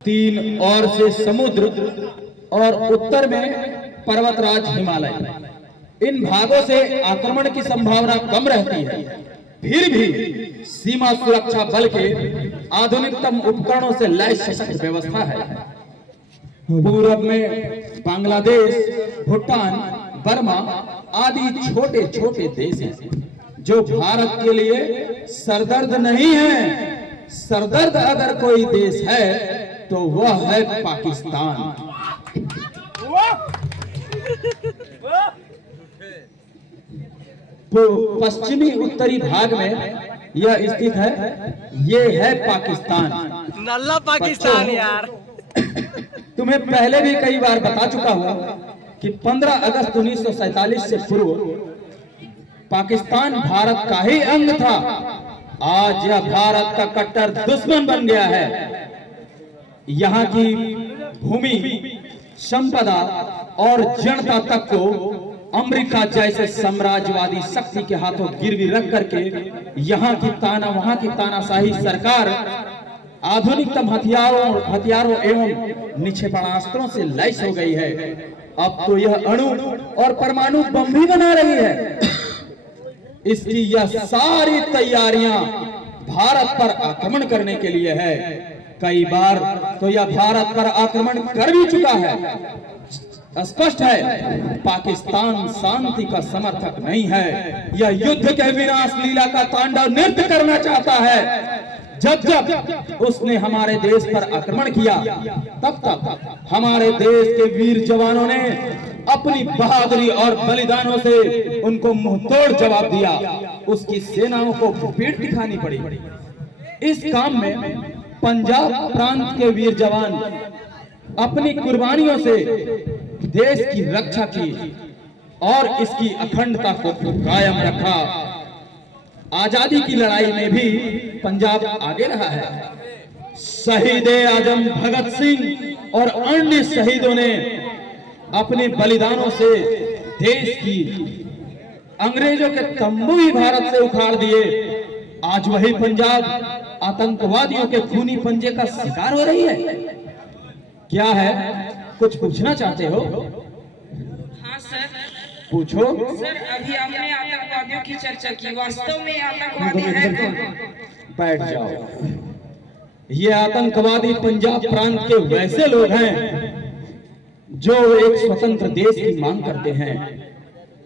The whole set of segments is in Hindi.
तीन ओर से समुद्र और उत्तर में पर्वतराज हिमालय। इन भागों से आक्रमण की संभावना कम रहती है, फिर भी सीमा सुरक्षा बल के आधुनिकतम उपकरणों से लैस सशक्त व्यवस्था है। पूरब में बांग्लादेश, भूटान, बर्मा आदि छोटे छोटे देश हैं जो भारत के लिए सरदर्द नहीं है। सरदर्द अगर कोई देश है तो वह है पाकिस्तान। पश्चिमी उत्तरी भाग में यह स्थित है। ये है पाकिस्तान। नल्ला पाकिस्तान यार। तुम्हें पहले भी कई बार बता चुका हूं कि 15 अगस्त 1947 से पूर्व पाकिस्तान भारत का ही अंग था। आज यह भारत का कट्टर दुश्मन बन गया है। यहाँ की भूमि, संपदा और जनता तक को अमेरिका जैसे साम्राज्यवादी शक्ति के हाथों गिरवी रख करके यहाँ की वहां की तानाशाही सरकार आधुनिकतम हथियारों एवं निक्षेपणास्त्रों से लैस हो गई है। अब तो यह अणु और परमाणु बम भी बना रही है। इसकी यह सारी तैयारियां भारत पर आक्रमण करने के लिए है। कई बार तो यह भारत पर आक्रमण कर भी चुका है। स्पष्ट है, पाकिस्तान शांति का समर्थक नहीं है। यह युद्ध के विनाश लीला का तांडव नृत्य करना चाहता है। जब जब उसने हमारे देश पर आक्रमण किया, तब तक हमारे देश के वीर जवानों ने अपनी बहादुरी और बलिदानों से उनको मुंहतोड़ जवाब दिया। उसकी सेनाओं को पीठ दिखानी पड़ी। इस काम में पंजाब प्रांत के वीर जवान अपनी कुर्बानियों से देश की रक्षा की और इसकी अखंडता को कायम रखा। आजादी की लड़ाई में भी पंजाब आगे रहा है। शहीद आजम भगत सिंह और अन्य शहीदों ने अपने बलिदानों से देश की अंग्रेजों के तंबू भी भारत से उखाड़ दिए। आज वही पंजाब आतंकवादियों के खूनी पंजे का शिकार हो रही है। क्या है, कुछ पूछना चाहते हो? हाँ सर। पूछो। सर, अभी हमने आतंकवादियों की चर्चा की। वास्तव में आतंकवादी है कौन? बैठ जाओ। ये आतंकवादी पंजाब प्रांत के वैसे लोग हैं जो एक स्वतंत्र देश की मांग करते हैं।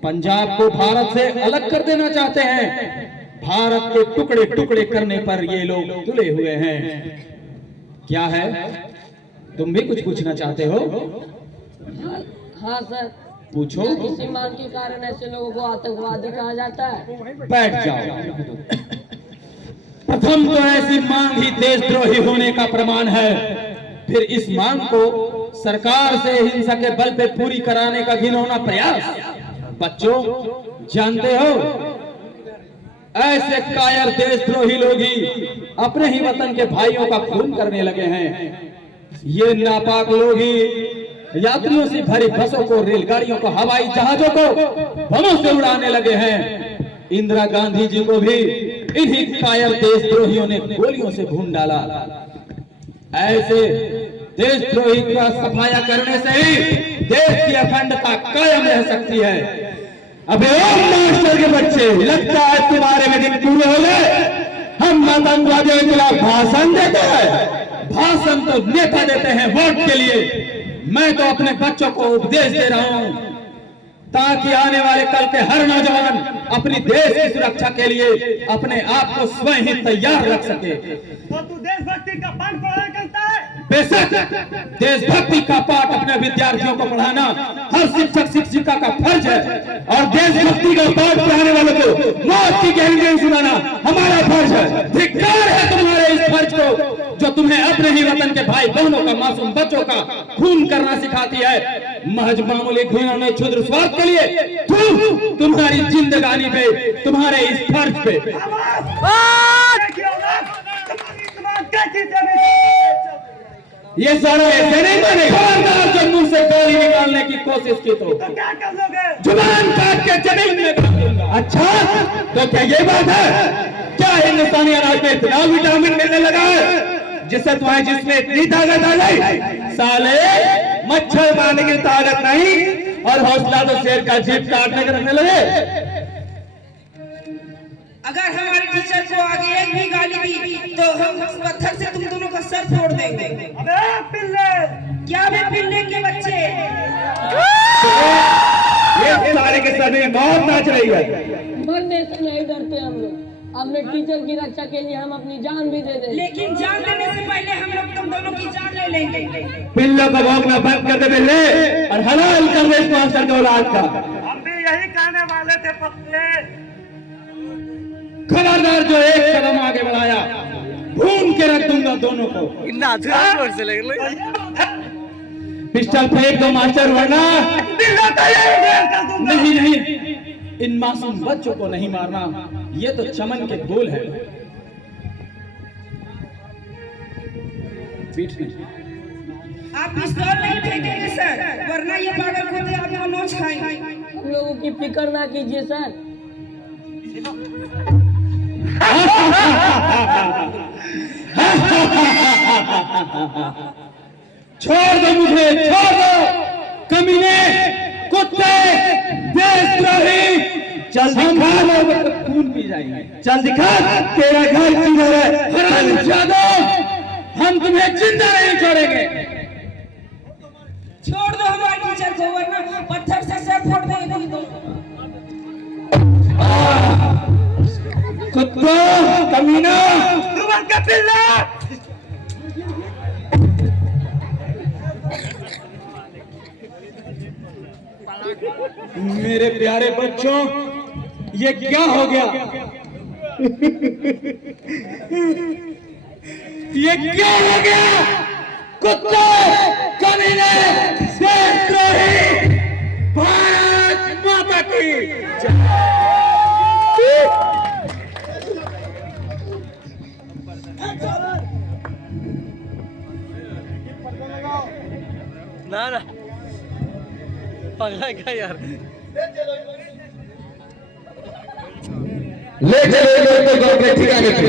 पंजाब को भारत से अलग कर देना चाहते हैं। भारत के टुकड़े टुकड़े करने पर ये लोग तुले हुए हैं। क्या है, तुम भी कुछ पूछना चाहते हो? हाँ सर। पूछो। किसी मांग के कारण ऐसे लोगों को आतंकवादी कहा जाता है? बैठ जाओ। प्रथम तो ऐसी मांग ही देशद्रोही होने का प्रमाण है। फिर इस मांग को सरकार से हिंसा के बल पे पूरी कराने का घिनौना प्रयास। बच्चों, जानते हो, ऐसे कायर देशद्रोही लोग ही अपने ही वतन के भाइयों का खून करने लगे हैं। ये नापाक लोग ही यात्रियों से भरी बसों को, रेलगाड़ियों को, हवाई जहाजों को बमों से उड़ाने लगे हैं। इंदिरा गांधी जी को भी इन्हीं कायर देशद्रोहियों ने गोलियों से भून डाला। ऐसे देशद्रोही का सफाया करने से ही देश की अखंडता कायम रह सकती है। अबे मास्टर के बच्चे, लगता है तुम्हारे में दिन पूरे हो गए। हम आतंकवादियों के खिलाफ भाषण देते हैं। भाषण तो नेता देते हैं वोट के लिए। मैं तो अपने बच्चों को उपदेश दे रहा हूं ताकि आने वाले कल के हर नौजवान अपनी देश की सुरक्षा के लिए अपने आप को स्वयं ही तैयार रख सके। तो तू देशभक्ति का पाठ पढ़ा करता है? बेशक, देशभक्ति का पाठ अपने विद्यार्थियों को पढ़ाना हर शिक्षक शिक्षिका का फर्ज है और देशभक्ति का पाठ पढ़ाने वालों को मौत की गहरी सुनाना हमारा फर्ज है। धिक्कार है तुम्हारे इस फर्ज को जो तुम्हें अपने ही वतन के भाई बहनों का, मासूम बच्चों का खून करना सिखाती है। महज मामूली घृणा क्षुद्र स्वार्थ के लिए तुम्हारी जिंदगानी पे, तुम्हारे इस फर्ज पे। ये सारा ऐसे नहीं मानेगा। जो मुंह से गोली निकालने की कोशिश की तो क्या कर लोगे? जुबान काट के जमीन में गाड़ दूंगा। अच्छा, तो क्या ये बात है? क्या हिंदुस्तानी अनाज में इतना विटामिन मिलने लगा है जिससे तुम्हारे जिसमें इतनी ताकत आ गई, साले मच्छर मारने की ताकत नहीं और हौसला तो शेर का जीप काटने का रखने लगे। अगर हमारे टीचर को आगे एक भी गाली दी तो हम उस पत्थर से तुम दोनों का सर फोड़ देंगे। अबे पिल्ले, क्या बे पिल्ले के बच्चे? ये सारे के सारे मौत नाच रही है। मरने से नहीं डरते हम लोग, अपने टीचर की रक्षा के लिए हम अपनी जान भी दे देंगे। लेकिन जान देने से पहले हम लोग तुम दोनों की जान ले लेंगे। पिल्लों का भौंकना बंद कर दे पहले और हलाल कर दे इस मास्टर के औलाद का। हम भी यही कहने वाले थे पतले। खबरदार जो एक कदम आगे बढ़ाया भून के रख दूंगा दोनों को। पिस्टल फेंक दो मास्टर, वरना नहीं नहीं, इन मासूम बच्चों को नहीं मारना, ये तो चमन के बोल है। पीठ में आप पिस्तौल नहीं फेंकेंगे सर, वरना ये पागल कुत्ते आपको नोच खाएंगे। हम लोगों की फिक्र ना कीजिए सर। छोड़ दो मुझे, छोड़ दो कमीने, कुत्ते, देशद्रोही। चल दिखा, खून पी जाएंगे। चल दिखा तेरा घर किधर है। हरामजादो, हम तुम्हें जिंदा नहीं छोड़ेंगे। छोड़ दो हमारे टीचर को, वरना पत्थर से सर फोड़ देंगे तुम दोनों। कुत्ता, कमीना, तुम का पिल्ला। मेरे प्यारे बच्चों, ये क्या हो गया? ये क्या हो गया? कुत्ते, कमीने, देशद्रोही, भारत माता की ना ना पगला क्या यार। ले चलो ठिकाने पे।